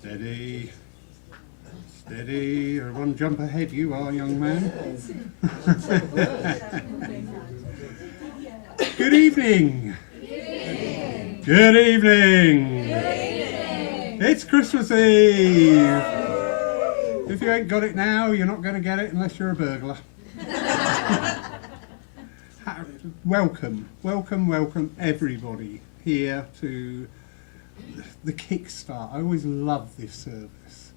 Steady. Steady. Everyone jump ahead, you are, young man. Good evening. Good evening. It's Christmas Eve. If you ain't got it now, you're not going to get it unless you're a burglar. Welcome everybody here to the Kickstart. I always love this service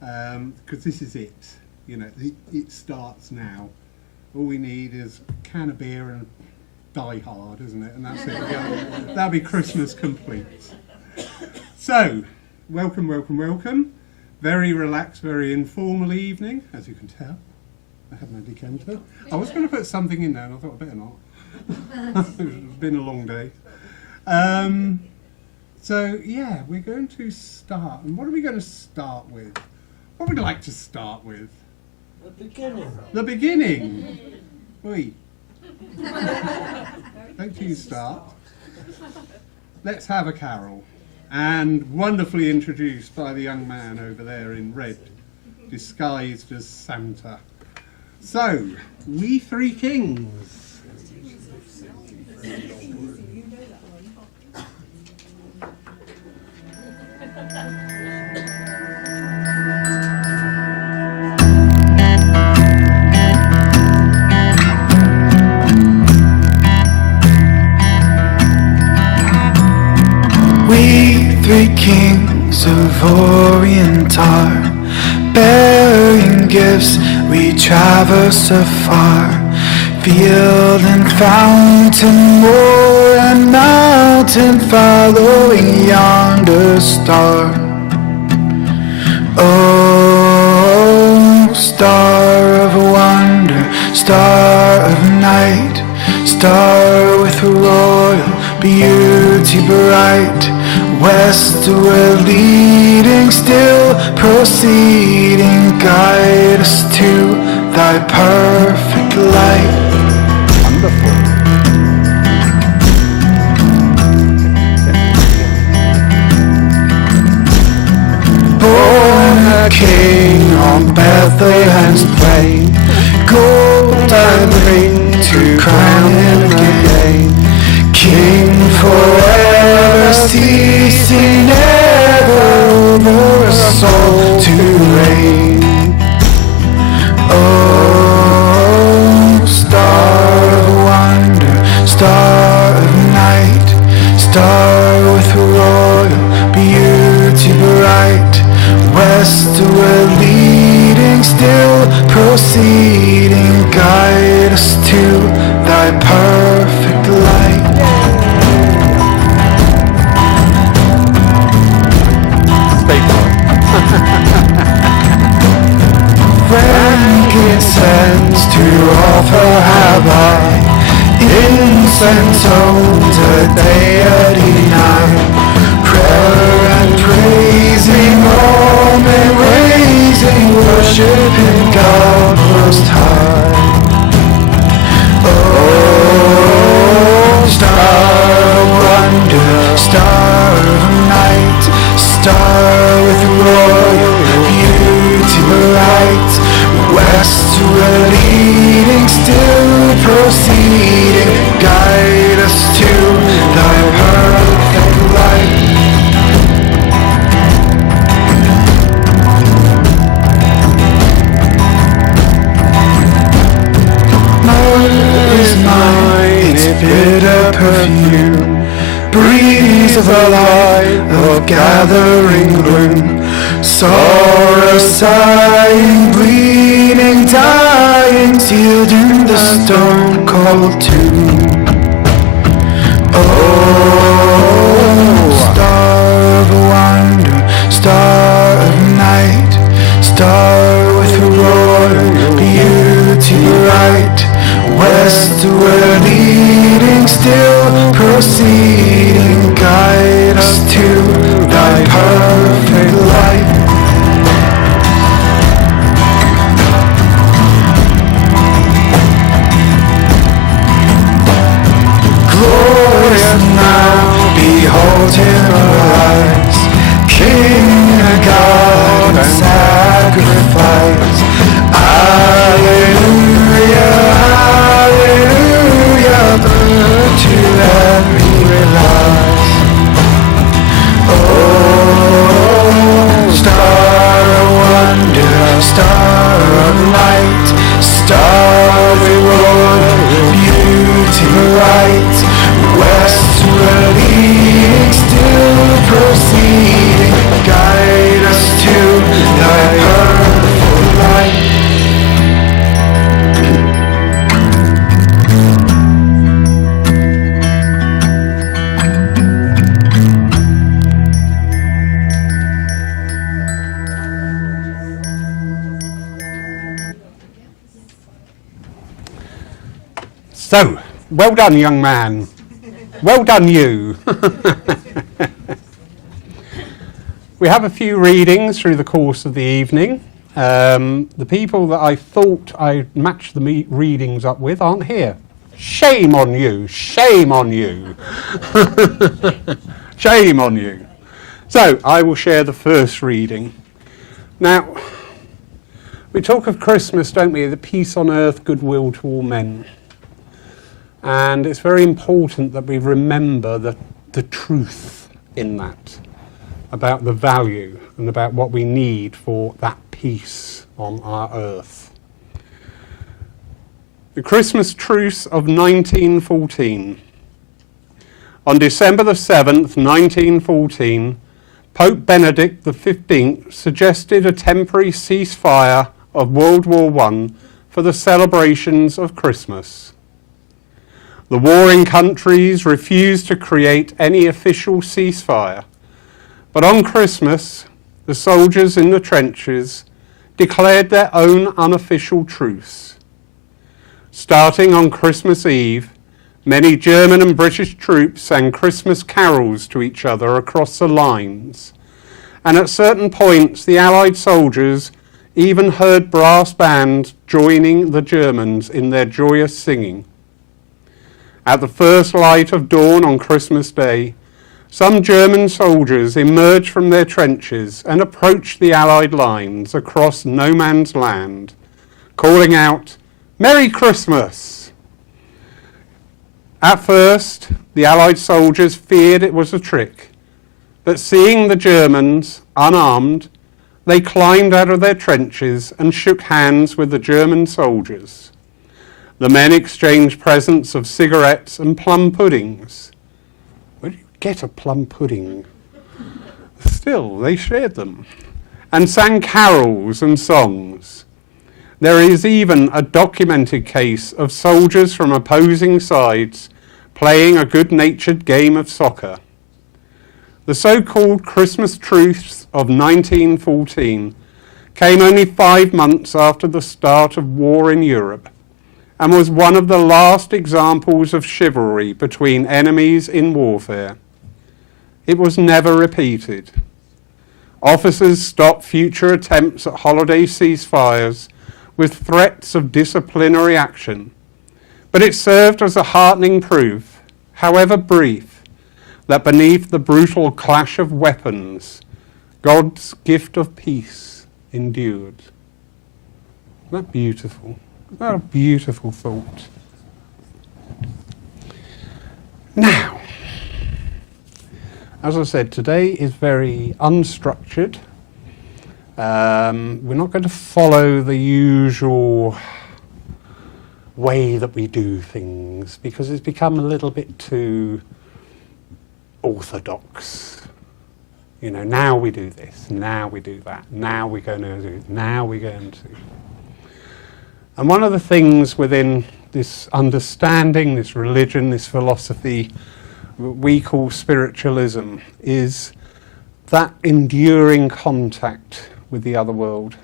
because this is it. You know, it starts now. All we need is a can of beer and Die Hard, isn't it? And that's it. That'll be Christmas complete. So, welcome. Very relaxed, very informal evening, as you can tell. I have my decanter. I was going to put something in there and I thought I better not. It's been a long day. So yeah, we're going to start. And what are we going to start with? What would you like to start with? The beginning. The beginning. Oi. Don't you start. Let's have a carol. And wonderfully introduced by the young man over there in red, disguised as Santa. So, We Three Kings. We three kings of Orient are bearing gifts, we traverse afar, field and fountain, moor and mountain, following yonder star. Oh, star of wonder, star of night, star with royal beauty bright, westward leading, still proceeding, guide us to thy perfect light. Wonderful. Born a king on Bethlehem's plain, golden ring to crown him again. King forever, ceasing ever over a soul to reign. Oh, star of wonder, star of night, star with royal beauty bright, westward leading, still proceeding, guide us to thy perfect light. Frankincense to offer have I, incense owns a deity nigh, prayer and praising, all men raising, worshiping God most high. Oh, star of wonder, star of night, star with royal beauty bright, westward leading, still proceeding, guide us to thy perfect light. Myrrh is mine, its bitter perfume, breeze of a light of gathering gloom, sorrow sighing, bleeding, dying, sealed in the stone cold tomb. Oh, star of wonder, star of night, star with royal beauty bright, westward leading, still proceeding, guide us to thy perfect light. Glorious now, behold him arise, King of God and sacrifice. Alleluia, alleluia, birth to every life. Oh, star of wonder, star of light, star with royal beauty bright, westward leading, still proceeding, guide us to thy perfect light. So, well done, young man. Well done, you. We have a few readings through the course of the evening. The people that I thought I'd match the readings up with aren't here. Shame on you, shame on you. Shame on you. So, I will share the first reading. Now, we talk of Christmas, don't we? The peace on earth, goodwill to all men. And it's very important that we remember the truth in that, about the value and about what we need for that peace on our earth. The Christmas truce of 1914. On December the 7th, 1914, Pope Benedict XV suggested a temporary ceasefire of World War I for the celebrations of Christmas. The warring countries refused to create any official ceasefire, but on Christmas, the soldiers in the trenches declared their own unofficial truce. Starting on Christmas Eve, many German and British troops sang Christmas carols to each other across the lines, and at certain points the Allied soldiers even heard brass bands joining the Germans in their joyous singing. At the first light of dawn on Christmas Day, some German soldiers emerged from their trenches and approached the Allied lines across no man's land, calling out, "Merry Christmas!" At first, the Allied soldiers feared it was a trick, but seeing the Germans unarmed, they climbed out of their trenches and shook hands with the German soldiers. The men exchanged presents of cigarettes and plum puddings. Where do you get a plum pudding? Still, they shared them and sang carols and songs. There is even a documented case of soldiers from opposing sides playing a good-natured game of soccer. The so-called Christmas truce of 1914 came only 5 months after the start of war in Europe, and was one of the last examples of chivalry between enemies in warfare. It was never repeated. Officers stopped future attempts at holiday ceasefires with threats of disciplinary action, but it served as a heartening proof, however brief, that beneath the brutal clash of weapons, God's gift of peace endured. Isn't that beautiful? What a beautiful thought. Now, as I said, today is very unstructured. We're not going to follow the usual way that we do things because it's become a little bit too orthodox. You know, now we do this, now we do that, now we're going to do, now we're going to. And one of the things within this understanding, this religion, this philosophy, we call spiritualism, is that enduring contact with the other world.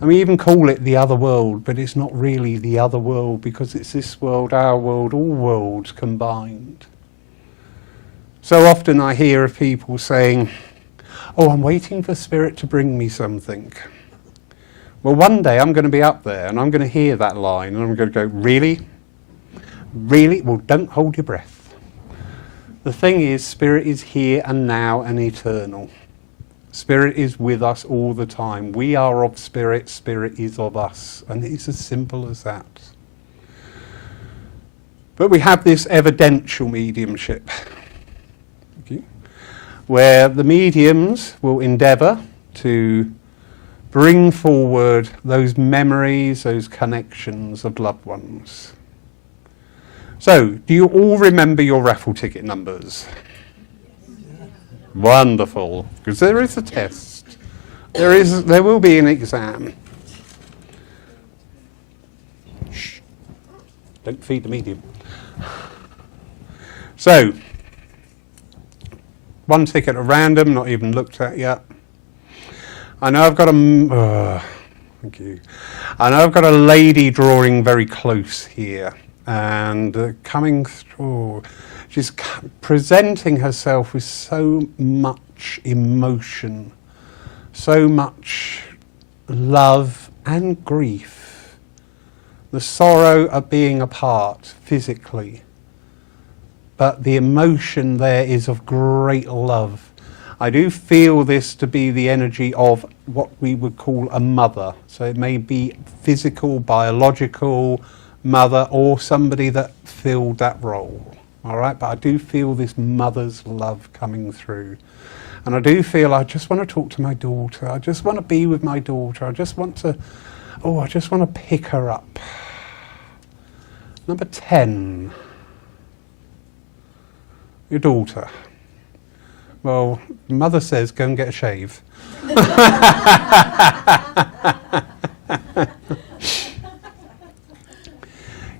And we even call it the other world, but it's not really the other world, because it's this world, our world, all worlds combined. So often I hear of people saying, oh, I'm waiting for Spirit to bring me something. Well, one day I'm going to be up there and I'm going to hear that line and I'm going to go, really? Really? Well, don't hold your breath. The thing is, Spirit is here and now and eternal. Spirit is with us all the time. We are of Spirit, Spirit is of us. And it's as simple as that. But we have this evidential mediumship, where the mediums will endeavour to bring forward those memories, those connections of loved ones. So, do you all remember your raffle ticket numbers? Wonderful, because there is a test. There will be an exam. Shh. Don't feed the medium. So, one ticket at random, not even looked at yet. I know I've got thank you. I know I've got a lady drawing very close here, and coming through. She's presenting herself with so much emotion, so much love and grief. The sorrow of being apart physically, but the emotion there is of great love. I do feel this to be the energy of what we would call a mother. So it may be physical, biological mother, or somebody that filled that role. All right, but I do feel this mother's love coming through. And I do feel I just want to talk to my daughter. I just want to be with my daughter. I just want to pick her up. Number 10. Your daughter. Well, mother says go and get a shave.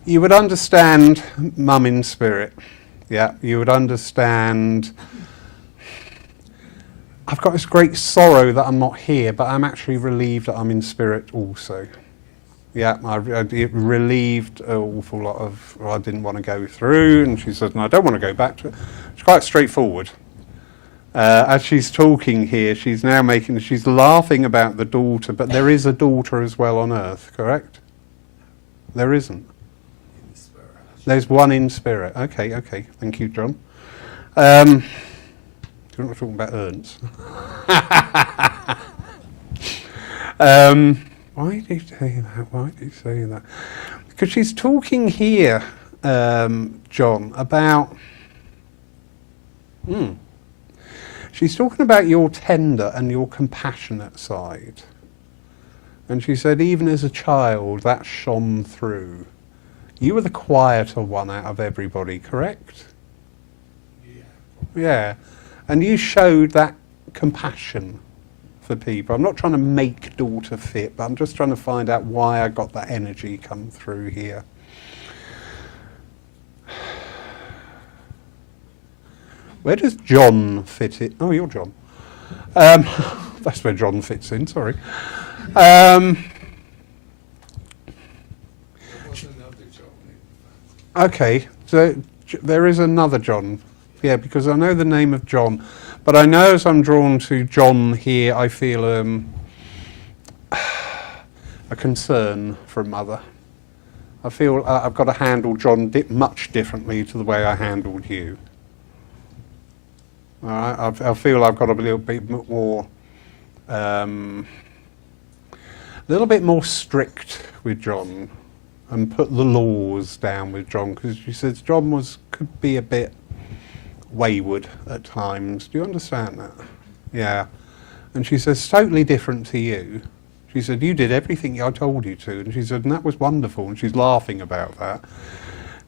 You would understand mum in spirit. Yeah, you would understand. I've got this great sorrow that I'm not here, but I'm actually relieved that I'm in spirit also. Yeah, I relieved an awful lot of what I didn't want to go through, and she says, no, I don't want to go back to it. It's quite straightforward. As she's talking here, she's laughing about the daughter, but there is a daughter as well on earth, correct? There isn't. There's one in spirit. Okay, thank you, John. We're not talking about Ernst. Why did he say that? Why did he say that? Because she's talking here, John, about... She's talking about your tender and your compassionate side. And she said, even as a child, that shone through. You were the quieter one out of everybody, correct? Yeah. And you showed that compassion for people. I'm not trying to make daughter fit, but I'm just trying to find out why I got that energy come through here. Where does John fit in? Oh, you're John. That's where John fits in, sorry. Okay, so there is another John. Yeah, because I know the name of John. But I know as I'm drawn to John here, I feel a concern for a mother. I feel I've got to handle John much differently to the way I handled you. All right, I feel I've got to be a little bit more strict with John and put the laws down with John, because she says John could be a bit wayward at times. Do you understand that? Yeah. And she says, totally different to you. She said, you did everything I told you to. And she said, and that was wonderful. And she's laughing about that.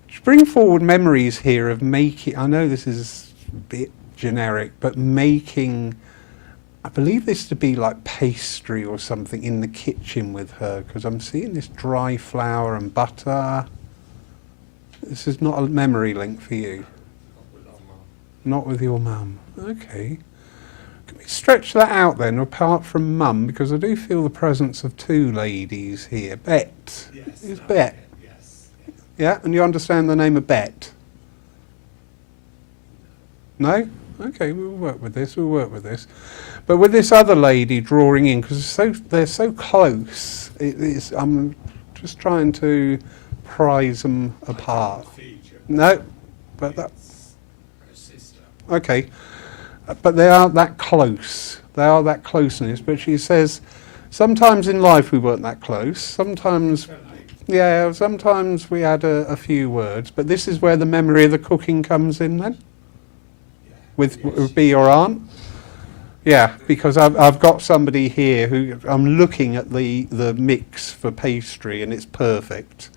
She bring forward memories here of making, I know this is a bit generic, but making, I believe this to be like pastry or something in the kitchen with her, because I'm seeing this dry flour and butter. This is not a memory link for you. Not with your mum. Okay. Can we stretch that out then, apart from mum, because I do feel the presence of two ladies here. Bet. Yes. Who's Bet? Yes. Yeah, and you understand the name of Bet? No? Okay, we'll work with this. But with this other lady drawing in, because they're so close, I'm just trying to prise them apart. No, but that... Her sister. Okay, but they are that close. They are that closeness. But she says, sometimes in life we weren't that close. Sometimes, yeah, sometimes we had a few words. But this is where the memory of the cooking comes in then? Would be your aunt? Yeah, because I've got somebody here who, I'm looking at the mix for pastry and it's perfect.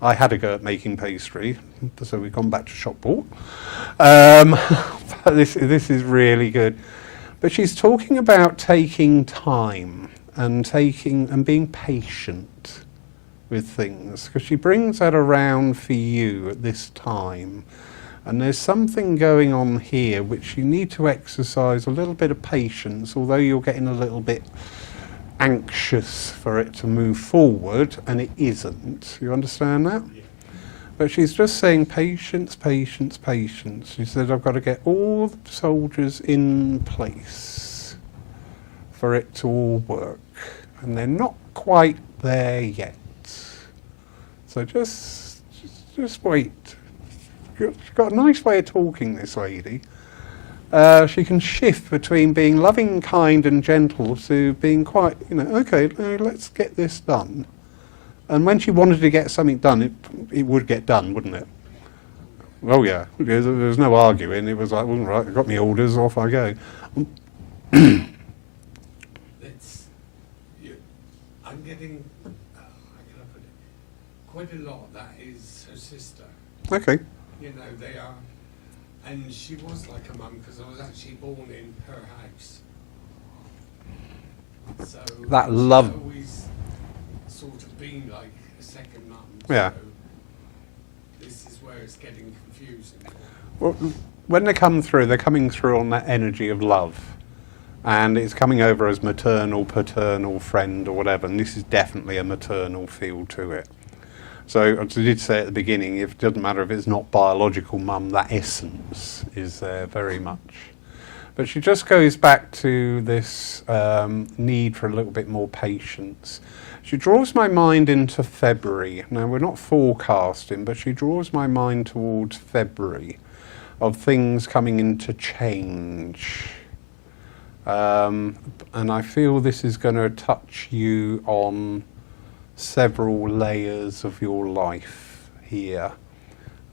I had a go at making pastry, so we've gone back to shop bought. But this is really good. But she's talking about taking time and being patient with things, because she brings that around for you at this time. And there's something going on here which you need to exercise a little bit of patience, although you're getting a little bit anxious for it to move forward, and it isn't. You understand that? Yeah. But she's just saying patience, patience, patience. She said, I've got to get all the soldiers in place for it to all work. And they're not quite there yet. So just wait. She's got a nice way of talking, this lady. She can shift between being loving, kind and gentle to being quite, okay, let's get this done. And when she wanted to get something done, it would get done, wouldn't it? Oh yeah, there was no arguing. It was like, all right, I got my orders, off I go. I'm getting, how can I put it, quite a lot of that is her sister. Okay. They are, and she was like a mum because I was actually born in her house. So That she's love- always sort of been like a second mum. Yeah. So this is where it's getting confusing. Well, when they come through, they're coming through on that energy of love. And it's coming over as maternal, paternal, friend or whatever. And this is definitely a maternal feel to it. So, as I did say at the beginning, it doesn't matter if it's not biological mum, that essence is there very much. But she just goes back to this need for a little bit more patience. She draws my mind into February. Now, we're not forecasting, but she draws my mind towards February of things coming into change. And I feel this is going to touch you on several layers of your life here,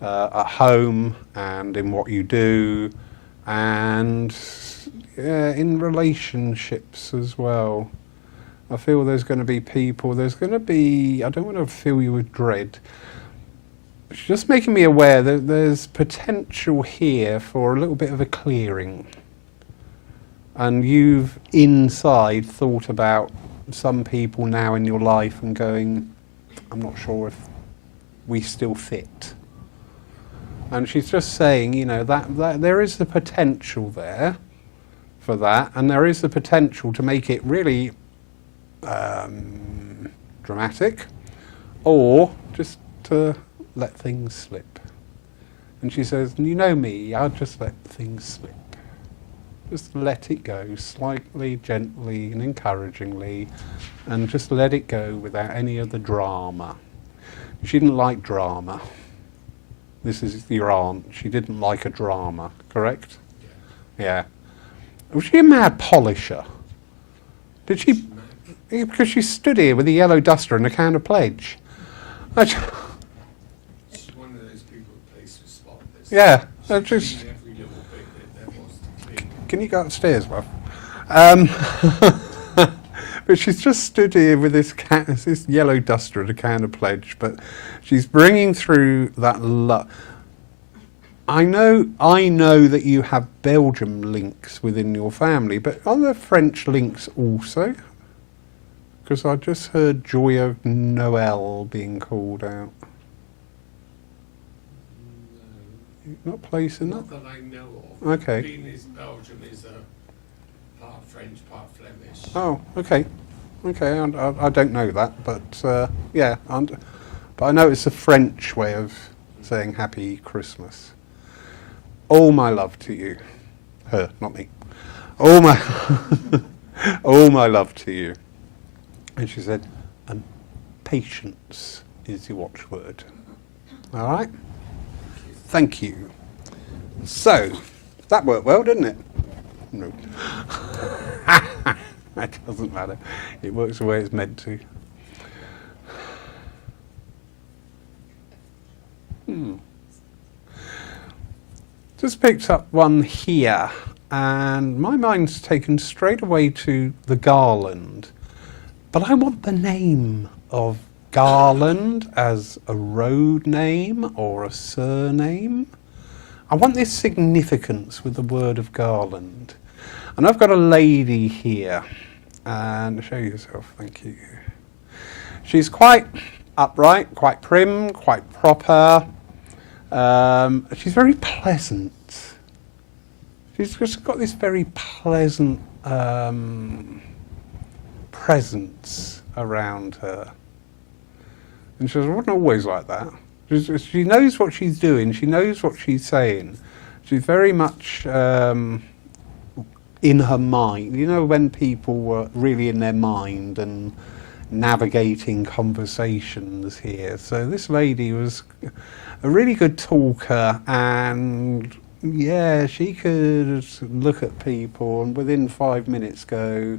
at home and in what you do, and in relationships as well. I feel there's going to be people, I don't want to fill you with dread, but she's just making me aware that there's potential here for a little bit of a clearing. And you've inside thought about some people now in your life and going, I'm not sure if we still fit. And she's just saying, that there is the potential there for that, and there is the potential to make it really dramatic, or just to let things slip. And she says, you know me, I'll just let things slip. Just let it go slightly, gently and encouragingly, and just let it go without any of the drama. She didn't like drama. This is your aunt. She didn't like a drama, correct? Yeah. Was she a mad polisher? Did she? Yeah, because she stood here with a yellow duster and a can of Pledge. She's one of those people who plays with spotless. Yeah, She's just... cleaned every little bit that there was to clean. Can you go upstairs, Well, but she's just stood here with this yellow duster and a can of Pledge, but she's bringing through that love. I know that you have Belgium links within your family, but are there French links also? Because I just heard Joy of Noel being called out. No, Not placing that? not that I know of. Okay. Being is Belgium is a part French, part Flemish. Oh, okay. Okay, I don't know that, but yeah, but I know it's a French way of saying Happy Christmas. All my love to you. Her, not me. All my, all my love to you. And she said, and patience is the watchword. All right? Thank you. So, that worked well, didn't it? No. That doesn't matter. It works the way it's meant to. Just picked up one here, and my mind's taken straight away to the garland. But I want the name of Garland as a road name or a surname. I want this significance with the word of Garland. And I've got a lady here. And show yourself, thank you. She's quite upright, quite prim, quite proper. She's very pleasant. She's just got this very pleasant presence around her. And she wasn't always like that. She knows what she's doing. She knows what she's saying. She's very much in her mind. You know, when people were really in their mind and navigating conversations here. So this lady was a really good talker, and yeah, she could look at people and within 5 minutes go,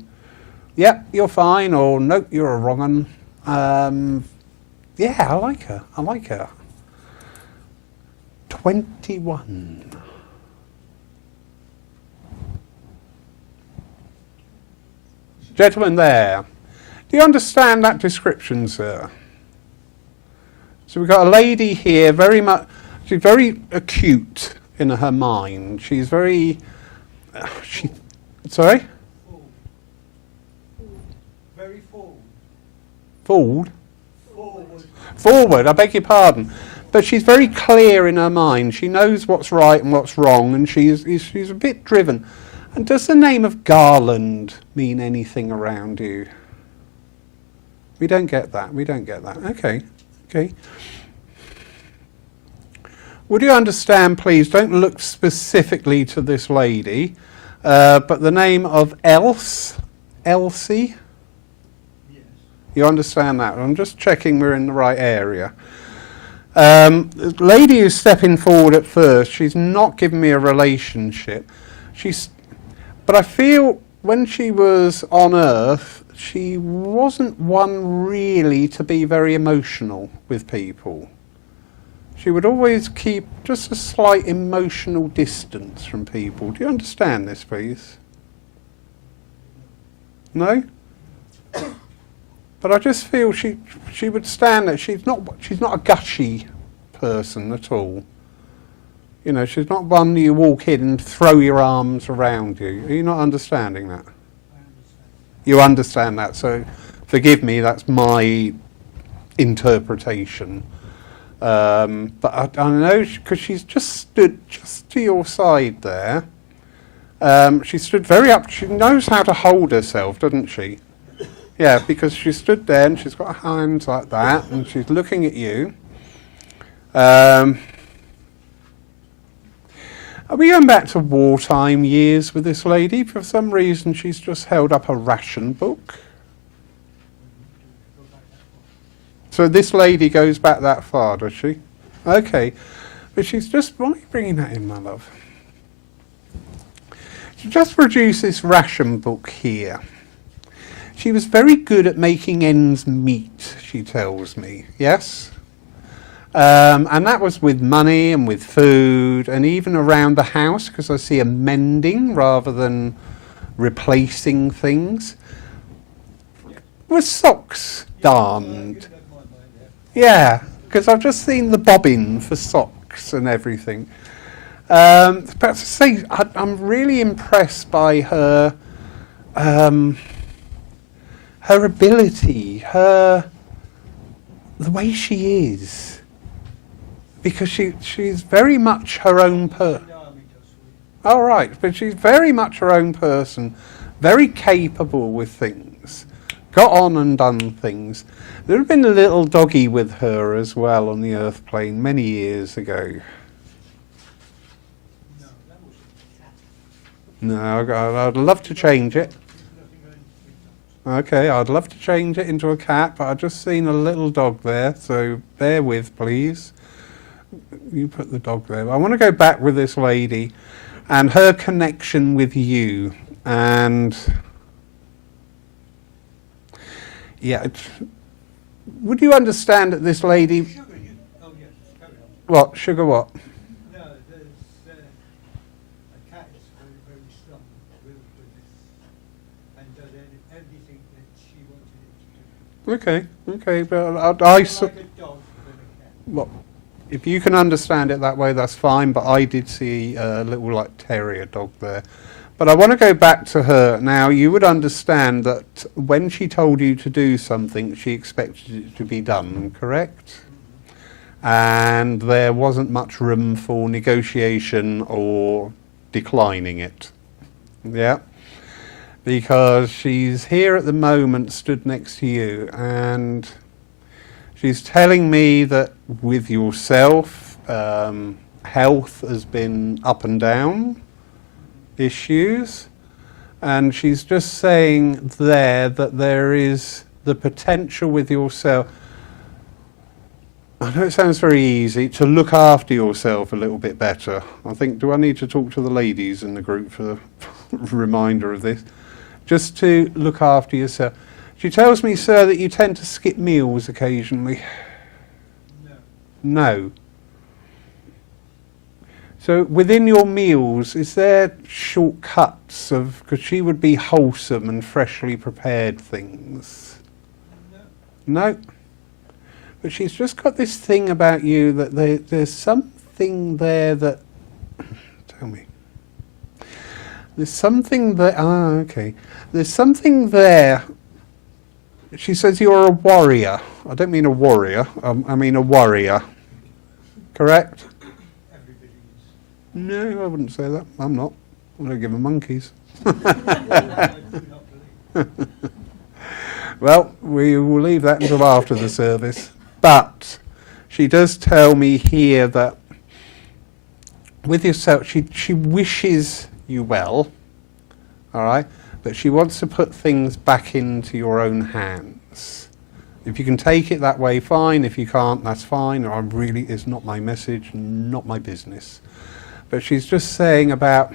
yep, you're fine, or nope, you're a wrong one. Yeah, I like her. I like her. 21. Gentleman there. Do you understand that description, sir? So we've got a lady here, she's very acute in her mind. She's very, sorry? Very full. Fooled? Forward. Forward, I beg your pardon. But she's very clear in her mind. She knows what's right and what's wrong, and she's a bit driven. And does the name of Garland mean anything around you? We don't get that. We don't get that. Okay. Okay. Would you understand, please, don't look specifically to this lady, but the name of Elsie? Yes. You understand that? I'm just checking we're in the right area. The lady who's stepping forward at first, she's not giving me a relationship. But I feel when she was on Earth, she wasn't one really to be very emotional with people. She would always keep just a slight emotional distance from people. Do you understand this, please? No? But I just feel she would stand there. She's not a gushy person at all. You know, she's not one that you walk in and throw your arms around you. Are you not understanding that? I understand. You understand that, so forgive me, that's my interpretation. But I know, because she's just stood just to your side there. She stood very up. She knows how to hold herself, doesn't she? Yeah, because she stood there and she's got her hands like that and she's looking at you. Are we going back to wartime years with this lady? For some reason she's just held up a ration book. So this lady goes back that far, does she? Okay. But she's just, why are you bringing that in, my love? She just produced this ration book here. She was very good at making ends meet, she tells me. Yes? And that was with money and with food and even around the house, because I see a mending rather than replacing things. Were socks darned? Yeah, because I've just seen the bobbin for socks and everything. But to say, I'm really impressed by her, her ability, the way she is, because she's very much her own person. All right, but she's very much her own person, very capable with things, got on and done things. There had been a little doggy with her as well on the Earth plane many years ago. No, I'd love to change it. Okay, I'd love to change it into a cat, but I've just seen a little dog there, so bear with, please. You put the dog there. I want to go back with this lady and her connection with you. And yeah, would you understand that this lady... Sugar, oh yes, carry on. What? Sugar what? No, there's a cat is very, very strong with this and does everything that she wanted it to do. Okay, but More like a dog than a cat. well, if you can understand it that way, that's fine, but I did see a little, like, terrier dog there. But I want to go back to her. Now, you would understand that when she told you to do something, she expected it to be done, correct? And there wasn't much room for negotiation or declining it. Yeah? Because she's here at the moment, stood next to you, and she's telling me that with yourself, health has been up and down issues, and she's just saying there that there is the potential with yourself. I know it sounds very easy to look after yourself a little bit better. I think, do I need to talk to the ladies in the group for a reminder of this? Just to look after yourself. She tells me, sir, that you tend to skip meals occasionally. No. No. So within your meals, is there shortcuts of, because she would be wholesome and freshly prepared things? No. No. But she's just got this thing about you that there's something there that, tell me. There's something that, okay. There's something there. She says you're a warrior. I don't mean a warrior, I mean a warrior. Correct? Everybody is. No, I wouldn't say that. I'm not. I don't give them monkeys. I do not believe. Well, we will leave that until after the service. But she does tell me here that with yourself, she wishes you well, all right? But she wants to put things back into your own hands. If you can take it that way, fine. If you can't, that's fine. It's not my message, not my business. But she's just saying about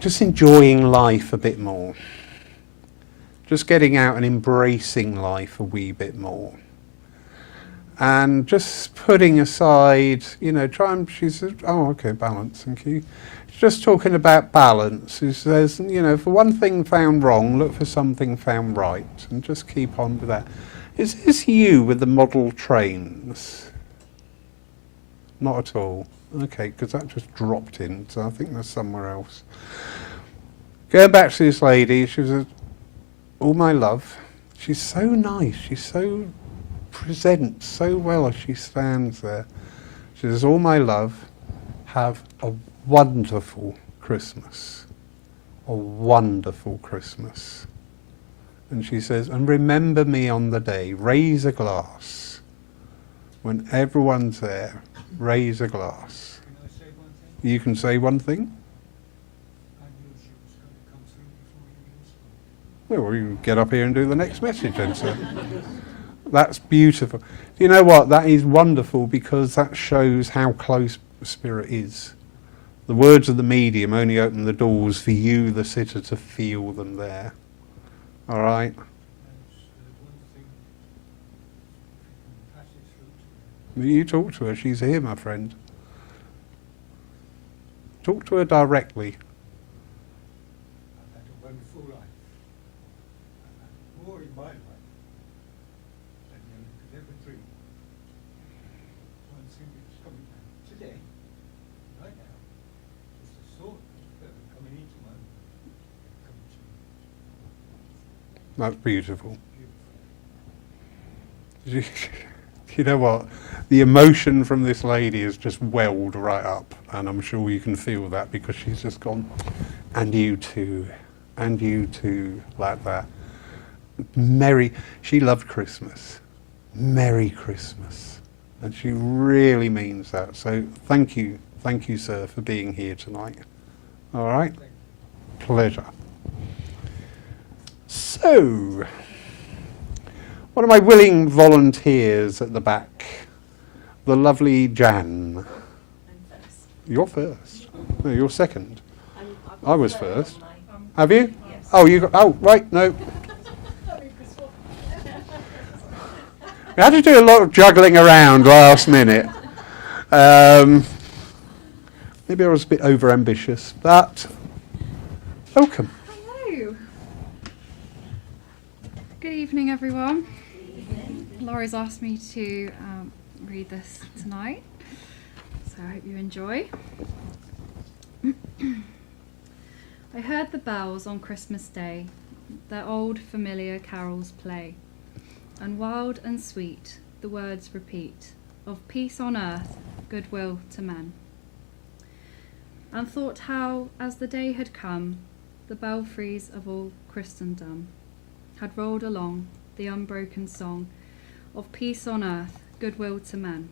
just enjoying life a bit more. Just getting out and embracing life a wee bit more. And just putting aside, she says, oh, okay, balance, thank you. She's just talking about balance. She says, for one thing found wrong, look for something found right, and just keep on with that. Is this you with the model trains? Not at all. Okay, because that just dropped in, so I think that's somewhere else. Going back to this lady, she was all my love. She's so nice. She's so presents so well as she stands there. She says, all my love, have a wonderful Christmas. A wonderful Christmas. And she says, and remember me on the day. Raise a glass. When everyone's there, raise a glass. Can I say one thing? You can say one thing? I knew she was going to come through before you Well, you get up here and do the next message then, sir. That's beautiful. You know what? That is wonderful because that shows how close Spirit is. The words of the medium only open the doors for you, the sitter, to feel them there. All right? There's one thing, if you can pass it through to her. You talk to her. She's here, my friend. Talk to her directly. I've had a wonderful life. I've had more in my life than you could ever dream. One thing is coming down That's beautiful. You know what? The emotion from this lady has just welled right up, and I'm sure you can feel that because she's just gone, and you too, like that. She loved Christmas. Merry Christmas. And she really means that. So thank you, sir, for being here tonight. All right? Pleasure. So, one of my willing volunteers at the back, the lovely Jan. I'm first. You're first. No, you're second. I've I was got first. on my- Have you? Yes. Oh, you got. Oh, right. No. We had to do a lot of juggling around last minute. Maybe I was a bit over-ambitious, but welcome. Hello. Good evening, everyone. Laura's asked me to read this tonight, so I hope you enjoy. I heard the bells on Christmas Day, their old familiar carols play, and wild and sweet the words repeat of peace on earth, goodwill to men. And thought how, as the day had come, the belfries of all Christendom had rolled along the unbroken song of peace on earth, goodwill to men,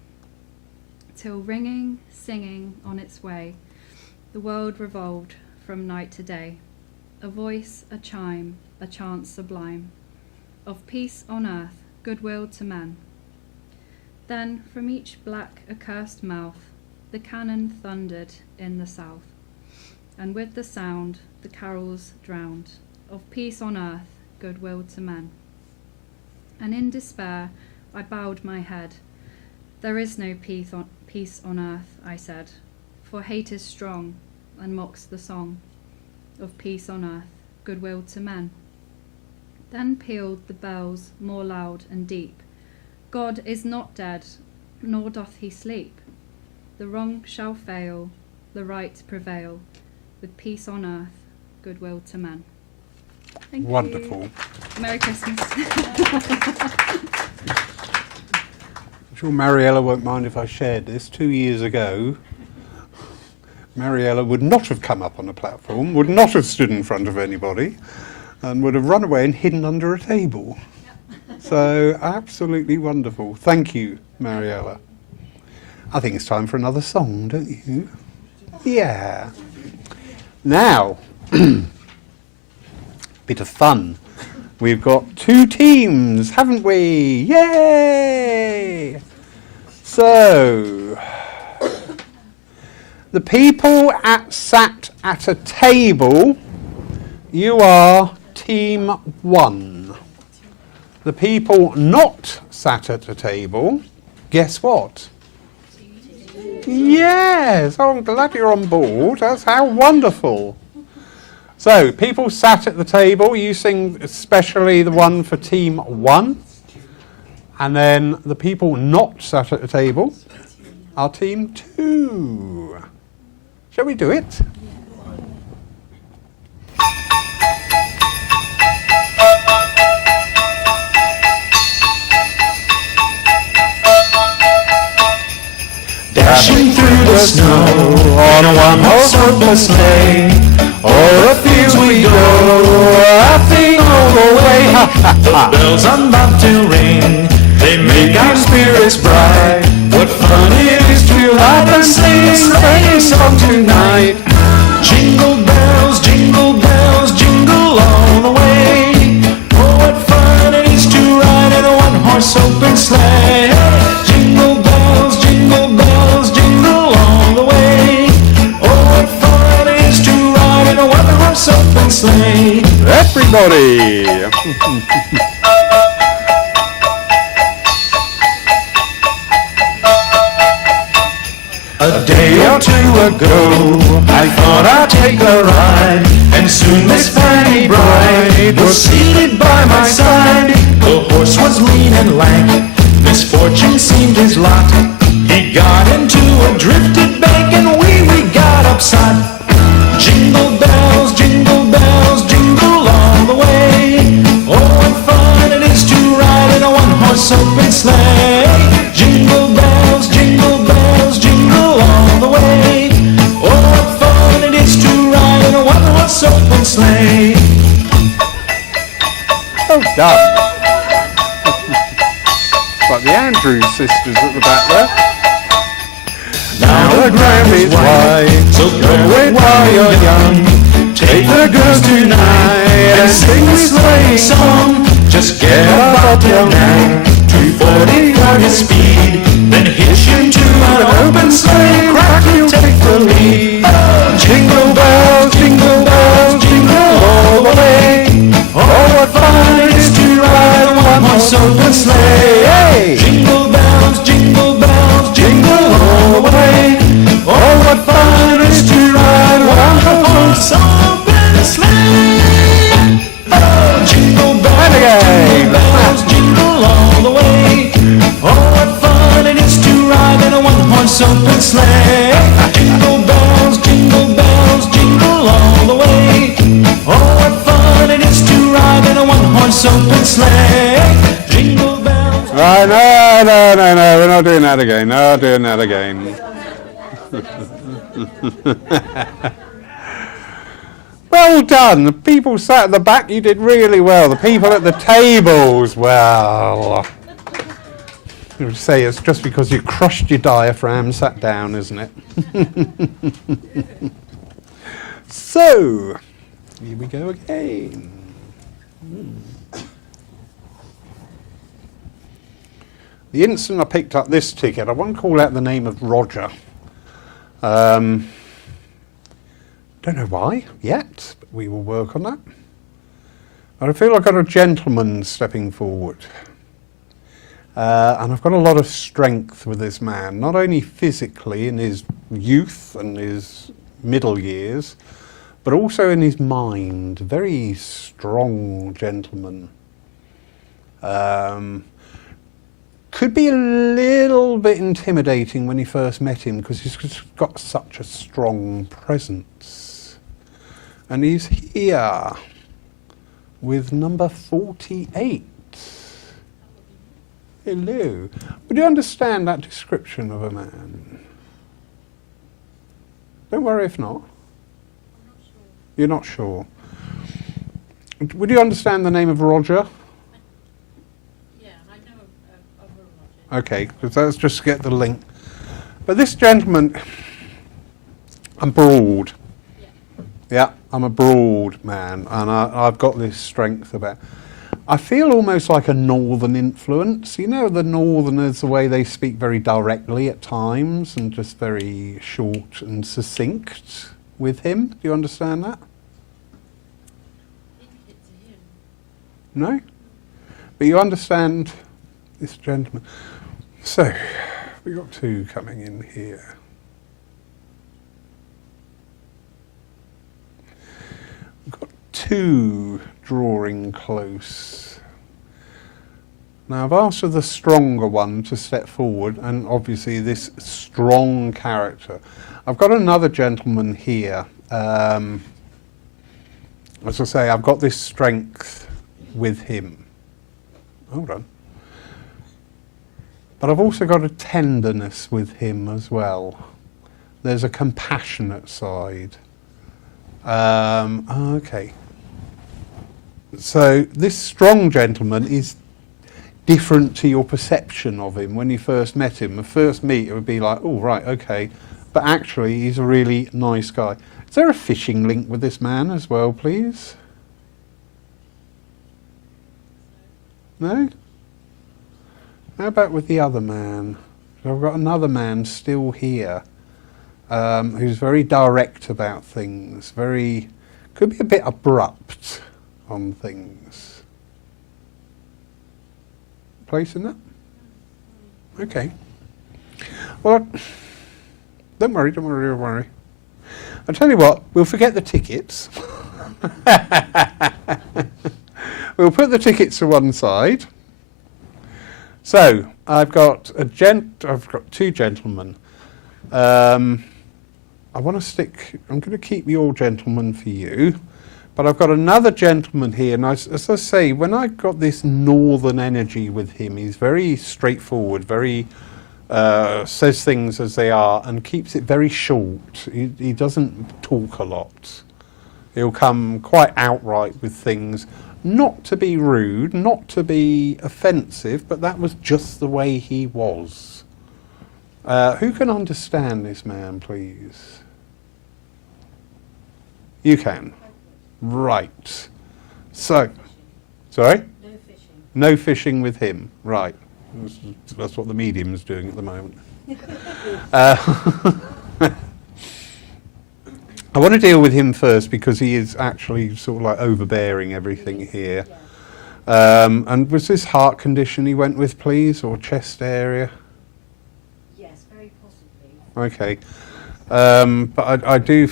till ringing, singing on its way, the world revolved from night to day, a voice, a chime, a chant sublime, of peace on earth, goodwill to men. Then from each black accursed mouth the cannon thundered in the south, and with the sound the carols drowned, of peace on earth, goodwill to men. And in despair I bowed my head. There is no peace on earth, I said, for hate is strong and mocks the song of peace on earth, goodwill to men. Then pealed the bells more loud and deep. God is not dead, nor doth he sleep. The wrong shall fail, the right prevail, with peace on earth, goodwill to men. Thank Wonderful. you. Merry Christmas. I'm sure Mariella won't mind if I shared this. 2 years ago, Mariella would not have come up on a platform, would not have stood in front of anybody, and would have run away and hidden under a table. So absolutely wonderful. Thank you, Mariella. I think it's time for another song, don't you? Yeah. Now, bit of fun. We've got 2 teams, haven't we? Yay! So, the people sat at a table, you are team 1. The people not sat at a table, guess what? Yes, oh, I'm glad you're on board. That's how wonderful. So, people sat at the table, you sing especially the one for team 1. And then the people not sat at the table are team 2. Shall we do it? Dashing through the snow on a one-horse open sleigh. O'er the fields we go, laughing all the way. The bells are about to ring, they make our spirits bright. What fun it is to laugh and sing a sleighing song tonight. Jingle bells, jingle all the way. Oh, what fun it is to ride in a one-horse open sleigh. Jingle bells, jingle all the way. Oh, what fun it is to ride in a one-horse open sleigh. Everybody! A day or 2 ago, I thought I'd take a ride, and soon Miss Fanny Bride was seated by my side. The horse was lean and lank, misfortune seemed his lot. He got into a drifted bank, and we got upset. Jingle bells, jingle all the way. Oh, done. Like the Andrews sisters at the back there. Now the ground is wide, so go it while you're young. Take the girls tonight and sing this sleigh song. Just get a bobtail nag, 240 on your speed, then hitch him to an open sleigh, crack you'll take the lead. Jingle bells, jingle all the way. Oh, what fun it is to ride a one-horse open sleigh. Hey! Jingle bells, jingle all the way. Oh, what fun it is to ride a one-horse open sleigh. Oh, jingle bells, jingle all the way. Oh, what fun it is to ride in a one-horse open sleigh. Jingle bells, jingle all the way. Oh, what fun it is to ride in a one-horse open sleigh. Jingle bells. Right, no, we're not doing that again. Not doing that again. Well done. The people sat at the back, you did really well. The people at the tables, well, I would say it's just because you crushed your diaphragm, sat down, isn't it? So, here we go again. The instant I picked up this ticket, I won't call out the name of Roger. Don't know why yet, but we will work on that. But I feel I've got a gentleman stepping forward. And I've got a lot of strength with this man, not only physically in his youth and his middle years, but also in his mind. Very strong gentleman. Could be a little bit intimidating when you first met him because he's just got such a strong presence. And he's here with number 48. Hello. Would you understand that description of a man? Don't worry if not. You're not sure. Would you understand the name of Roger? Okay, because let's just get the link. But this gentleman, I'm broad. Yeah, I'm a broad man, and I've got this strength about. I feel almost like a northern influence. You know, the northerners, the way they speak very directly at times, and just very short and succinct with him. Do you understand that? No? But you understand this gentleman. So, we've got two coming in here. We've got two drawing close. Now, I've asked for the stronger one to step forward, and obviously this strong character. I've got another gentleman here. As I say, I've got this strength with him. Hold on. But I've also got a tenderness with him as well. There's a compassionate side. Okay. So this strong gentleman is different to your perception of him when you first met him. The first meet, it would be like, oh, right, okay. But actually, he's a really nice guy. Is there a fishing link with this man as well, please? No? How about with the other man? So I've got another man still here who's very direct about things, could be a bit abrupt on things. Place in that? Okay. Well, don't worry. I'll tell you what, we'll forget the tickets. We'll put the tickets to one side. So I've got two gentlemen. I'm going to keep your gentleman for you, but I've got another gentleman here, and as I say, when I got this northern energy with him, he's very straightforward, very says things as they are, and keeps it very short. He doesn't talk a lot. He'll come quite outright with things, not to be rude, not to be offensive, but that was just the way he was. Who can understand this man, please? You can. Right. So, sorry? No fishing. No fishing with him. Right. That's what the medium's doing at the moment. I want to deal with him first because he is actually sort of like overbearing everything here. And was this heart condition he went with, please, or chest area? Yes, very possibly. Okay. But I do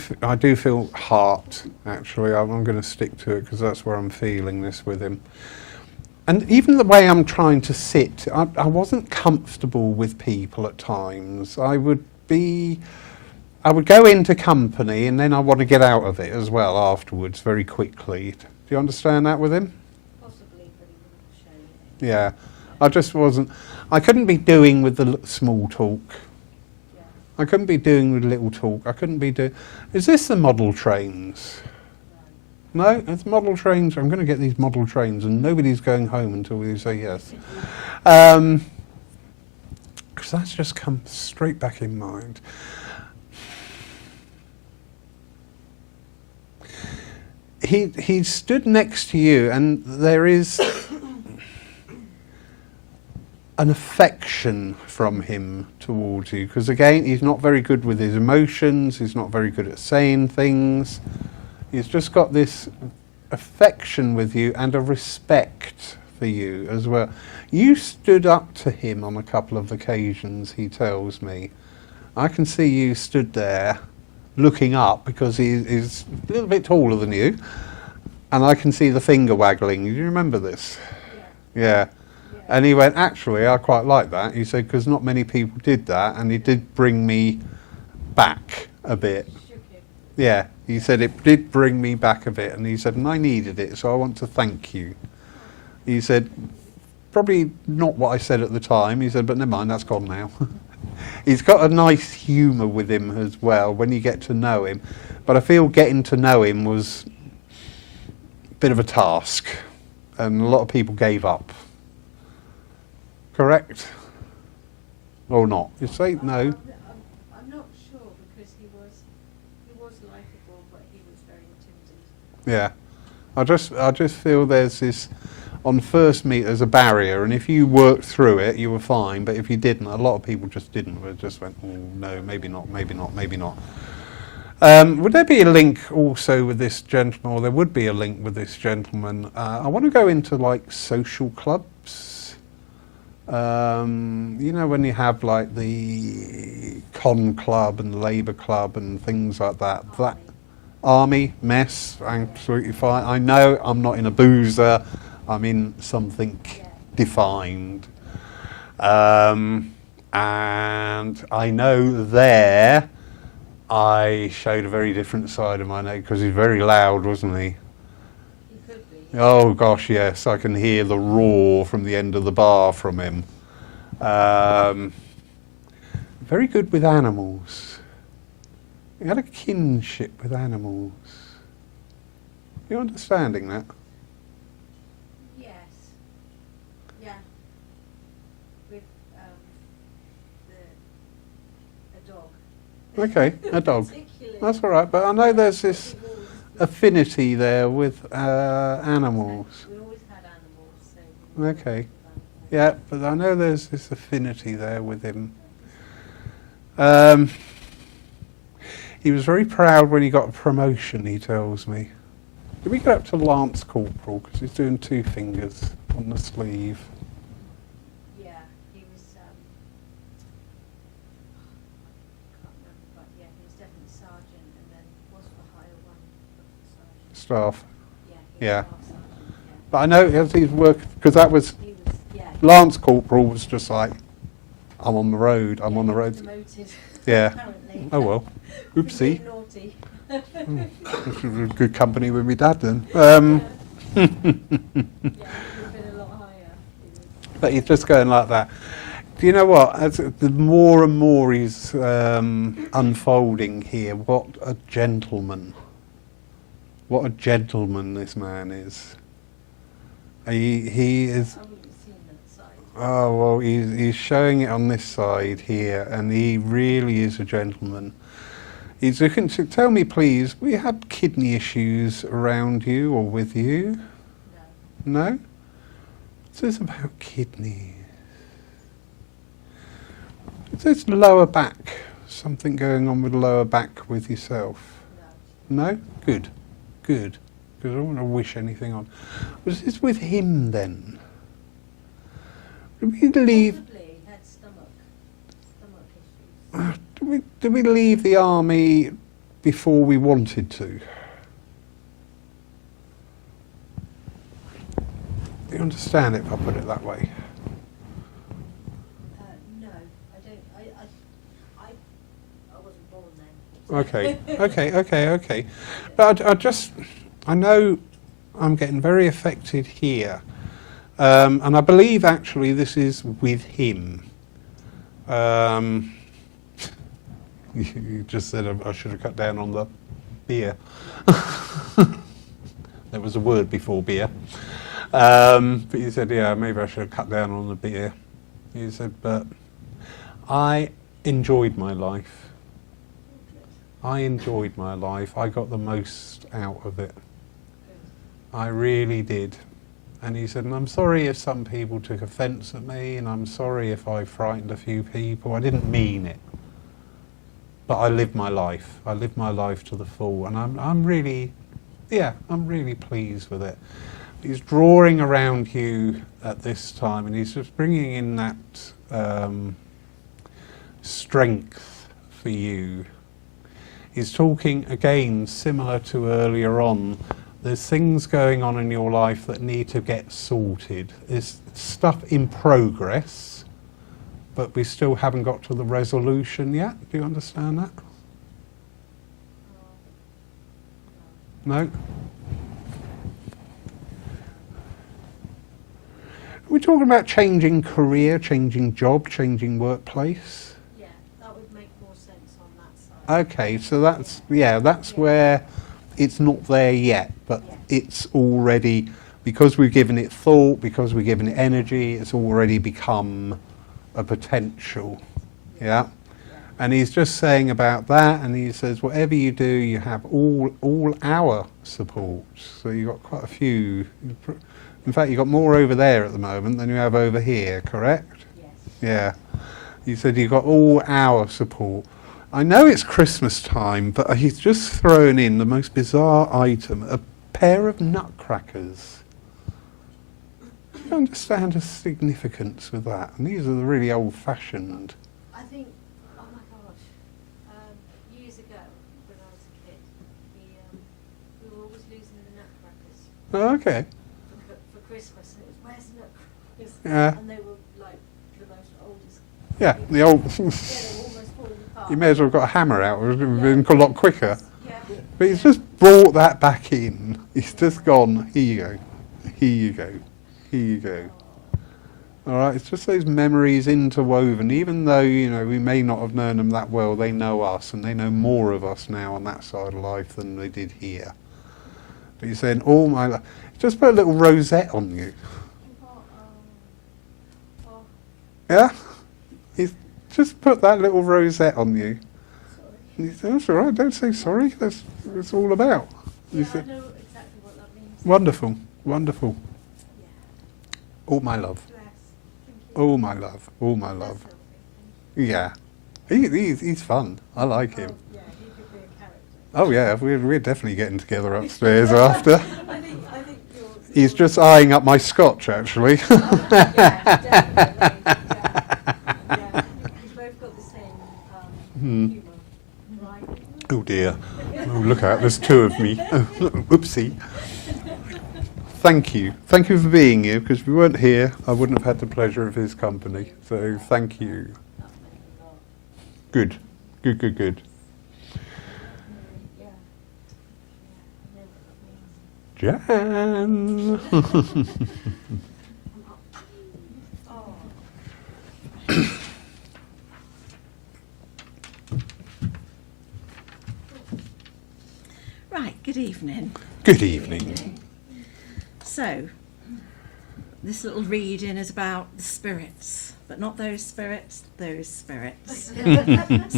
feel heart, actually. I'm going to stick to it because that's where I'm feeling this with him. And even the way I'm trying to sit, I wasn't comfortable with people at times. I would go into company and then I want to get out of it as well afterwards very quickly. Do you understand that with him? Possibly, but he wouldn't show you. Yeah. I just wasn't, I couldn't be doing with the small talk. Yeah. I couldn't be doing with little talk. I couldn't be doing, is this the model trains? No, it's model trains. I'm going to get these model trains and nobody's going home until we say yes. Because that's just come straight back in mind. He stood next to you and there is an affection from him towards you. Because again, he's not very good with his emotions. He's not very good at saying things. He's just got this affection with you and a respect for you as well. You stood up to him on a couple of occasions, he tells me. I can see you stood there looking up because he's a little bit taller than you. And I can see the finger waggling. Do you remember this? Yeah. And he went, actually, I quite like that. He said, because not many people did that. And he did bring me back a bit. Yeah, he said it did bring me back a bit, and he said, and I needed it, so I want to thank you. He said, probably not what I said at the time. He said, but never mind, that's gone now. He's got a nice humour with him as well when you get to know him. But I feel getting to know him was a bit of a task, and a lot of people gave up. Correct? Or not? You say no. I'm not sure because he was likeable, but he was very intimidating. Yeah, I just feel there's this, on first meet there's a barrier, and if you worked through it, you were fine. But if you didn't, a lot of people just didn't. They just went, oh no, maybe not, maybe not, maybe not. Would there be a link also with this gentleman, or there would be a link with this gentleman? I want to go into like social clubs. You know, when you have like the con club and labour club and things like that. That army mess, absolutely fine. I know I'm not in a boozer. I'm in something defined. And I know there I showed a very different side of my nature because he's very loud, wasn't he? He could be. Oh gosh, yes, I can hear the roar from the end of the bar from him. Very good with animals. He had a kinship with animals. You understanding that? Yes. Yeah. With a dog. Okay, a dog. Particularly. That's all right, but I know there's this affinity there with animals. We always had animals, so we Okay. about it. Yeah, but I know there's this affinity there with him. He was very proud when he got a promotion, he tells me. Did we go up to Lance Corporal? Because he's doing 2 fingers on the sleeve. Yeah, he was. I can't remember, but yeah, he was definitely sergeant, and then was the higher one of the sergeant. Staff. Yeah. He Yeah. was staff sergeant. But I know as he's worked, because that was, Yeah. He was. Yeah. Lance Corporal was just like, I'm on the road, I'm on the road. Promoted. Yeah. Apparently. Oh well, oopsie. Naughty. Good company with me dad then. Yeah, he would have been a lot higher. But he's just going like that. Do you know what? As the more and more he's unfolding here, what a gentleman. What a gentleman this man is. He is. I wouldn't have seen that side. Oh, well, he's showing it on this side here, and he really is a gentleman. He's looking to tell me, please, we had kidney issues around you or with you? No. No? What's this about kidneys? Is this lower back? Something going on with lower back with yourself? No. No? Good. Good. Because I don't want to wish anything on. Was this with him then? Did we leave? Possibly had stomach issues. Did we leave the army before we wanted to? Do you understand it if I put it that way? No, I don't. I wasn't born then. Okay. But I know I'm getting very affected here. And I believe actually this is with him. You just said I should have cut down on the beer. There was a word before beer. But you said, yeah, maybe I should have cut down on the beer. You said, but I enjoyed my life. I enjoyed my life. I got the most out of it. I really did. And he said, and I'm sorry if some people took offence at me, and I'm sorry if I frightened a few people. I didn't mean it. But I lived my life. I lived my life to the full, and I'm really pleased with it. He's drawing around you at this time, and he's just bringing in that strength for you. He's talking again, similar to earlier on. There's things going on in your life that need to get sorted. There's stuff in progress, but we still haven't got to the resolution yet. Do you understand that? No? We're talking about changing career, changing job, changing workplace. Yeah, that would make more sense on that side. Okay, so that's where it's not there yet, but it's already, because we've given it thought, because we've given it energy, it's already become a potential. Yeah? And he's just saying about that, and he says, whatever you do, you have all our support. So you've got quite a few. In fact, you've got more over there at the moment than you have over here, correct? Yes. Yeah. He said you've got all our support. I know it's Christmas time, but he's just thrown in the most bizarre item, a pair of nutcrackers. Do you understand the significance with that? And these are the really old-fashioned. I think, oh my gosh, years ago when I was a kid, we were always losing the nutcrackers Oh, okay. for Christmas, and it was, where's the nutcrackers? Yeah. And they were like the most oldest. Yeah, the old... Yeah, they were almost falling apart. You may as well have got a hammer out. It would have been a lot quicker. Yeah. But he's just brought that back in. He's just gone, here you go, here you go, here you go. All right, it's just those memories interwoven. Even though, you know, we may not have known them that well, they know us, and they know more of us now on that side of life than they did here. But he's saying, all my life, just put a little rosette on you. Yeah? He's just put that little rosette on you. And he said, that's all right, don't say sorry, that's what it's all about. He Yeah, said, I know exactly what that means. wonderful, wonderful. Yeah. All my love. Bless. Thank you. All my love. All my love. That's lovely. Yeah. He's fun. I like him. Oh, yeah, he could be a character. Oh yeah, we're definitely getting together upstairs after. I think you're... He's just eyeing up my scotch actually. Yeah, definitely. Yeah. You've both got the same humour, right? Oh dear. Oh look out, there's two of me. Oh, whoopsie. Thank you. Thank you for being here, because if you weren't here, I wouldn't have had the pleasure of his company. So thank you. That made me laugh. Good. Good, good, good. Yeah. Yeah, I know what that means. Jan. Oh. Right, good evening. Good evening. So, this little reading is about the spirits, but not those spirits, those spirits.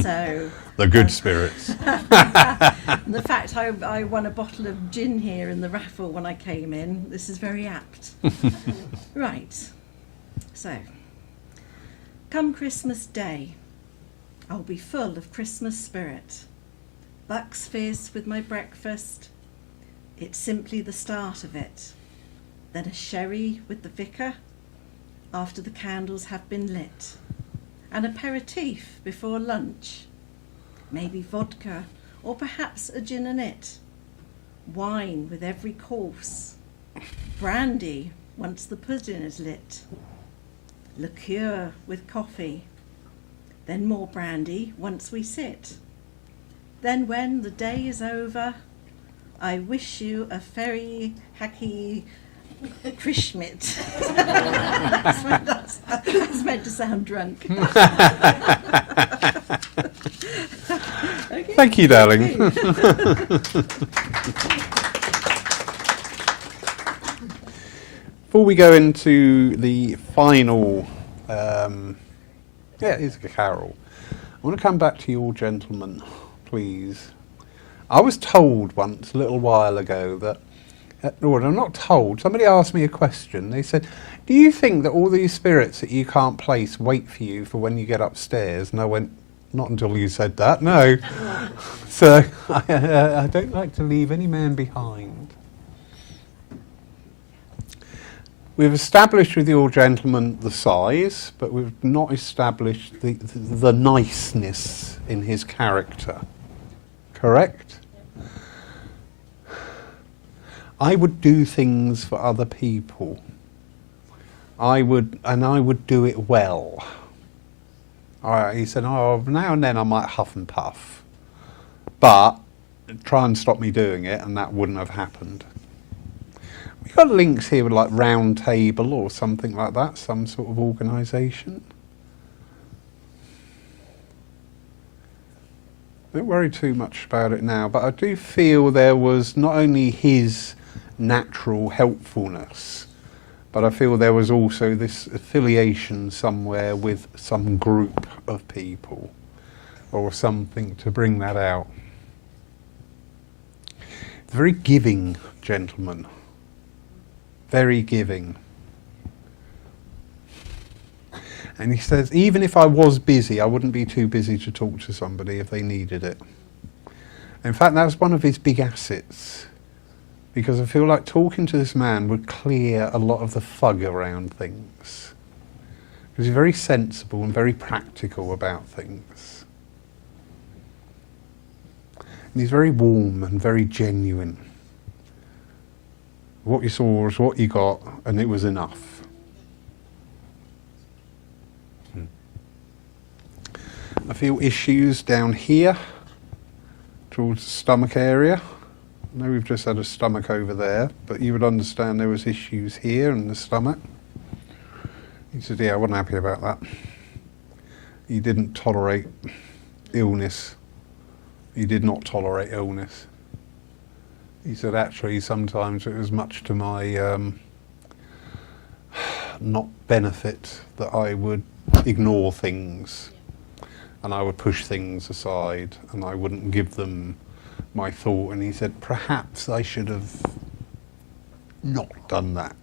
So, The good spirits. the fact I won a bottle of gin here in the raffle when I came in, this is very apt. Right, so, come Christmas Day, I'll be full of Christmas spirit. Bucks fizz with my breakfast, it's simply the start of it. Then a sherry with the vicar after the candles have been lit. An aperitif before lunch. Maybe vodka or perhaps a gin and it. Wine with every course. Brandy once the pudding is lit. Liqueur with coffee. Then more brandy once we sit. Then when the day is over, I wish you a very happy Krishmit. That's meant to sound drunk. Okay. Thank you, darling. Before we go into the final, it's a carol. I want to come back to you all gentlemen, please. I was told once, a little while ago, that, well, I'm not told, somebody asked me a question. They said, do you think that all these spirits that you can't place wait for you for when you get upstairs? And I went, not until you said that, no. So I don't like to leave any man behind. We've established with the old gentleman the size, but we've not established the niceness in his character. Correct? I would do things for other people. I would do it well. He said, oh, now and then I might huff and puff, but try and stop me doing it, and that wouldn't have happened. We've got links here with like Round Table or something like that, some sort of organisation. Don't worry too much about it now, but I do feel there was not only his natural helpfulness, but I feel there was also this affiliation somewhere with some group of people or something to bring that out. Very giving gentleman. Very giving. And he says, even if I was busy, I wouldn't be too busy to talk to somebody if they needed it. In fact, that was one of his big assets, because I feel like talking to this man would clear a lot of the fug around things. Because he's very sensible and very practical about things. And he's very warm and very genuine. What you saw was what you got, and it was enough. I feel issues down here, towards the stomach area. I know we've just had a stomach over there, but you would understand there was issues here in the stomach. He said, yeah, I wasn't happy about that. He didn't tolerate illness. He did not tolerate illness. He said, actually, sometimes it was much to my not benefit that I would ignore things. And I would push things aside, and I wouldn't give them my thought. And he said, perhaps I should have not done that.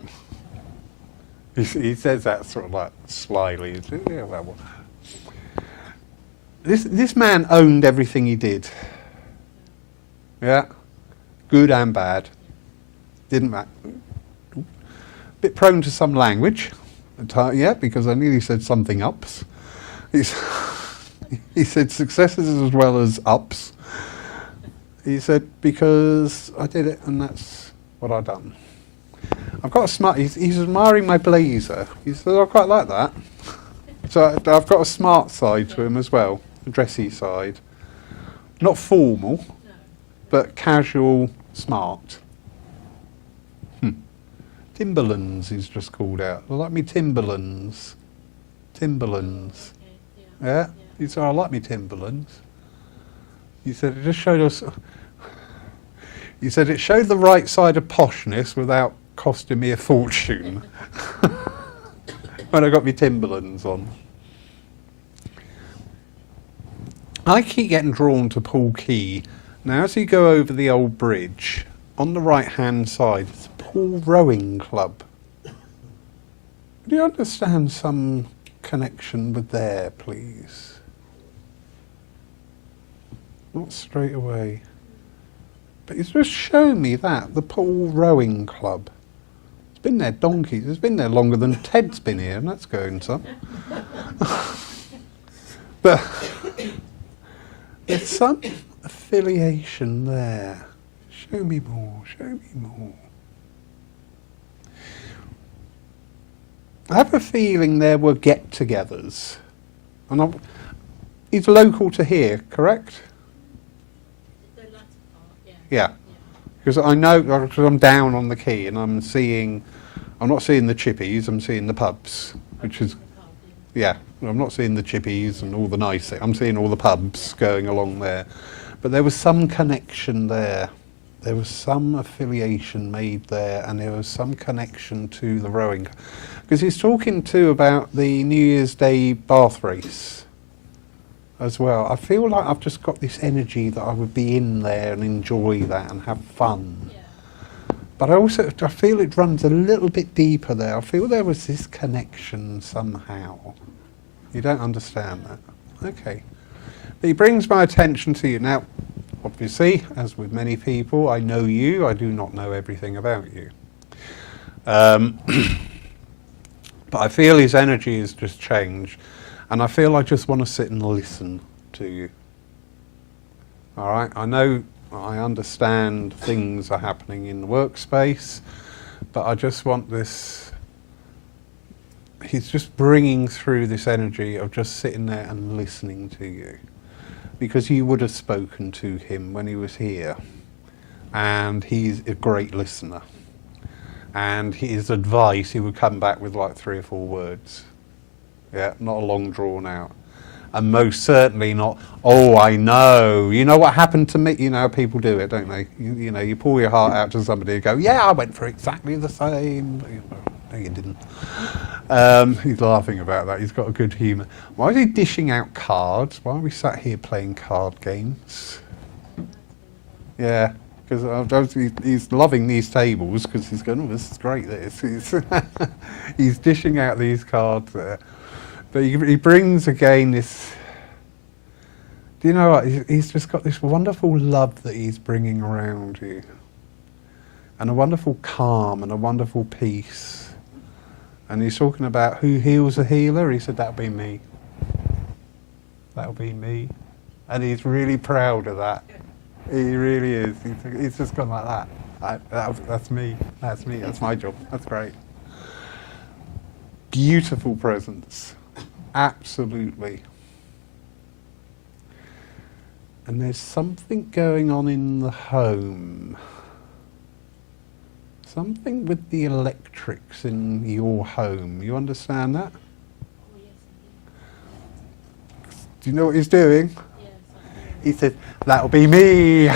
He says that sort of like slyly. He said, yeah, well. This man owned everything he did. Yeah, good and bad. Didn't matter. Bit prone to some language. Yeah, because I nearly said something ups. He said successes as well as ups. He said, because I did it and that's what I've done. I've got a smart, he's admiring my blazer. He said, I quite like that. So I've got a smart side to him as well, a dressy side. Not formal, but casual, smart. Timberlands, he's just called out. I like me Timberlands. Timberlands. Yeah? He said, I like me Timberlands. He said, it just showed us... He said it showed the right side of poshness without costing me a fortune. When I got my Timberlands on. I keep getting drawn to Poole Quay. Now, as you go over the old bridge, on the right-hand side, it's a Poole Rowing Club. Do you understand some connection with there, please? Not straight away. But it's just shown me that, the Poole Rowing Club. It's been there donkeys. It's been there longer than Ted's been here, and that's going some. But there's some affiliation there. Show me more, show me more. I have a feeling there were get-togethers. And he's local to here, correct? The latter part, yeah. Yeah. Because I know, because I'm down on the quay and I'm not seeing the chippies, I'm seeing the pubs, which is, yeah, I'm not seeing the chippies and all the nice things, I'm seeing all the pubs going along there. But there was some connection there. There was some affiliation made there, and there was some connection to the rowing. Because he's talking too about the New Year's Day Bath race as well. I feel like I've just got this energy that I would be in there and enjoy that and have fun. Yeah. But I feel it runs a little bit deeper there. I feel there was this connection somehow. You don't understand that? Okay. But he brings my attention to you. Now, obviously, as with many people, I know you. I do not know everything about you. But I feel his energy has just changed. And I feel I just want to sit and listen to you. All right? I know, I understand things are happening in the workspace, but I just want this. He's just bringing through this energy of just sitting there and listening to you. Because you would have spoken to him when he was here. And he's a great listener. And his advice, he would come back with like 3 or 4 words. Yeah, not a long drawn out. And most certainly not, oh, I know. You know what happened to me? You know how people do it, don't they? You know, you pour your heart out to somebody and go, yeah, I went for exactly the same. No, you didn't. He's laughing about that. He's got a good humour. Why is he dishing out cards? Why are we sat here playing card games? Yeah, because he's loving these tables because he's going, oh, this is great, this. He's dishing out these cards there. But he brings again this, do you know what, he's just got this wonderful love that he's bringing around you. And a wonderful calm and a wonderful peace. And he's talking about who heals a healer. He said, that'll be me. That'll be me. And he's really proud of that. He really is. He's just gone like that. That's me. That's me. That's my job. That's great. Beautiful presence. Absolutely. And there's something going on in the home. Something with the electrics in your home. You understand that? Oh, yes, Do you know what he's doing? yes, He said, that'll be me.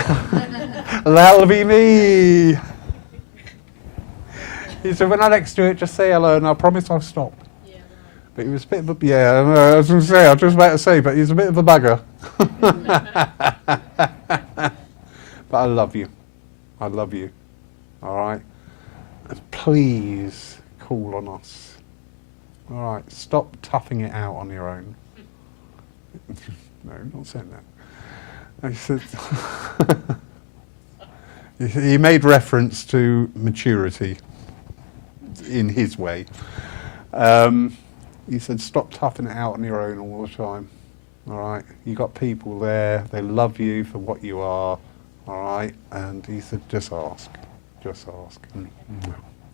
That'll be me. He said, when I next do it, just say hello and I promise I'll stop. yeah, right. But he was a bit of a, yeah, I was going to say, I was just about to say, but he's a bit of a bugger. But I love you. I love you. All right? And please call on us. All right? Stop toughing it out on your own. No, not saying that. I said, he made reference to maturity in his way. He said, stop toughing it out on your own all the time. All right? You got people there. They love you for what you are. All right? And he said, just ask. Just ask. And,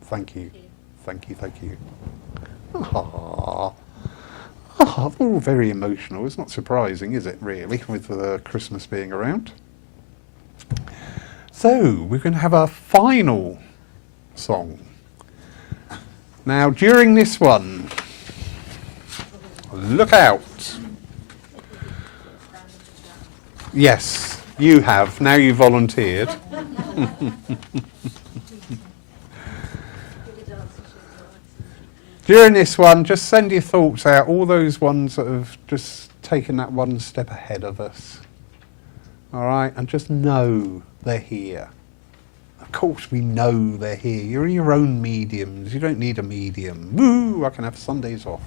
thank you. Thank you, thank you. Aww. Oh, they're all very emotional. It's not surprising, is it, really, with Christmas being around? So, we're going to have our final song. Now, during this one, look out. Yes, you have. Now you volunteered. During this one, just send your thoughts out, all those ones that have just taken that one step ahead of us. All right? And just know they're here. Of course we know they're here. You're your own mediums. You don't need a medium. Woo! I can have Sundays off.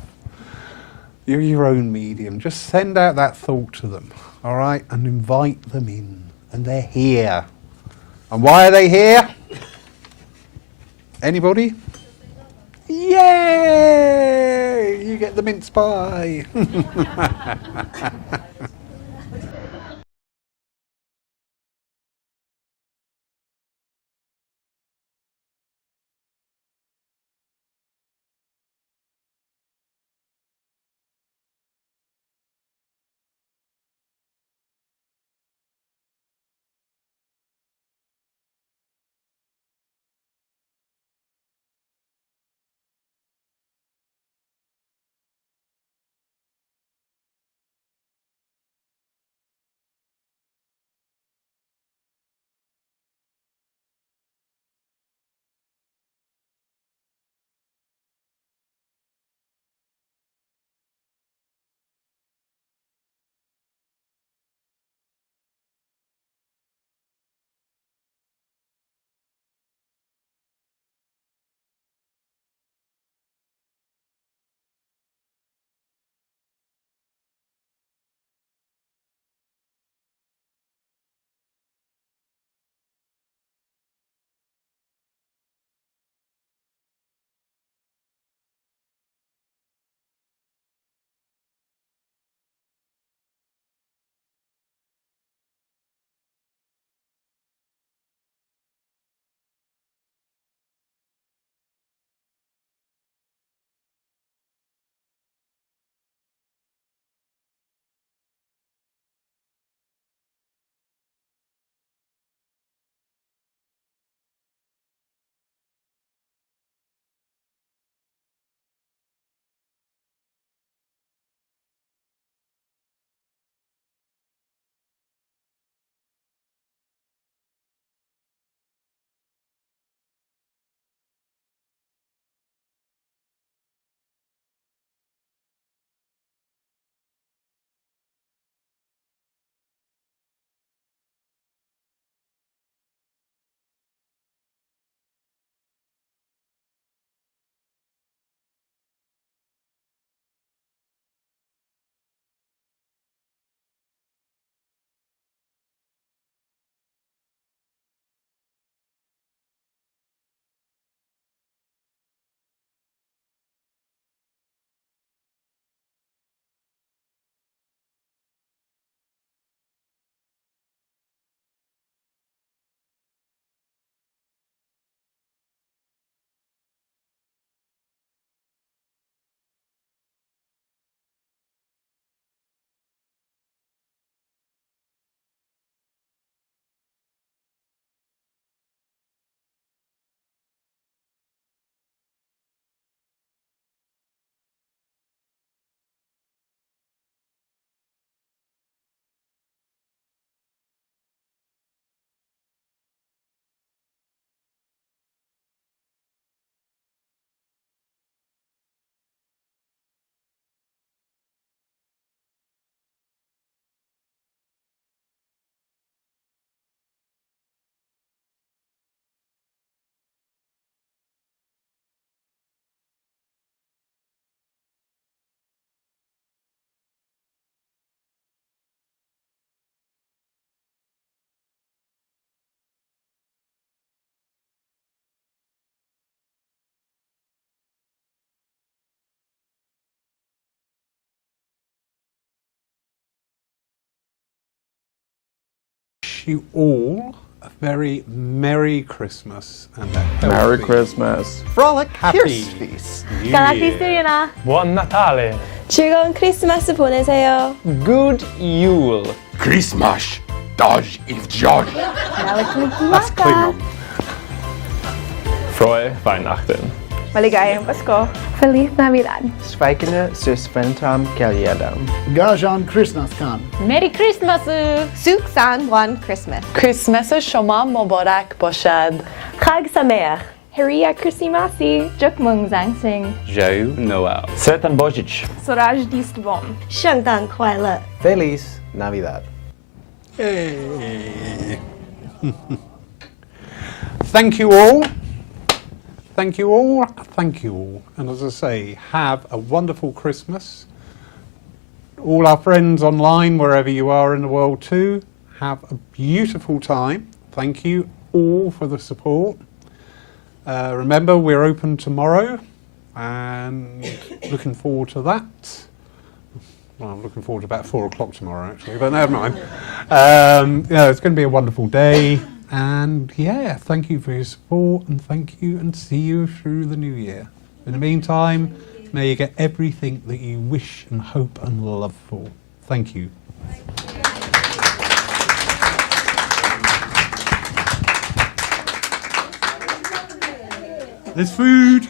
You're your own medium. Just send out that thought to them, all right? And invite them in. And they're here. And why are they here? Anybody? Yay! You get the mince pie. You all a very Merry Christmas and a healthy, Merry Christmas. Frolic Happy Christmas. New 갈라티스리나 Buon Natale. 즐거운 크리스마스 보내세요. Good Yule. Christmas. Dodge if George. That's Klingon. Frohe Weihnachten. Maligayang Pasko. Feliz Navidad. Spijkende Susventam Kaliadam. Gajan Christmas Khan. Merry Christmas. Suksan Buon Christmas. Christmas Shoma Mobarak Boshad. Chag Sameach. Haria Christmasi. Jukmung Zangsing. Joe Noel. Sretan Bojic. Soraj Distvon. 圣诞快乐. Feliz Navidad. Hey. Thank you all. Thank you all. Thank you all. And as I say, have a wonderful Christmas. All our friends online, wherever you are in the world too, have a beautiful time. Thank you all for the support. Remember, we're open tomorrow and looking forward to that. Well, I'm looking forward to about 4 o'clock tomorrow, actually, but never mind. It's going to be a wonderful day. And yeah, thank you for your support, and thank you, and see you through the new year. In the meantime, may you get everything that you wish and hope and love for. Thank you. There's food.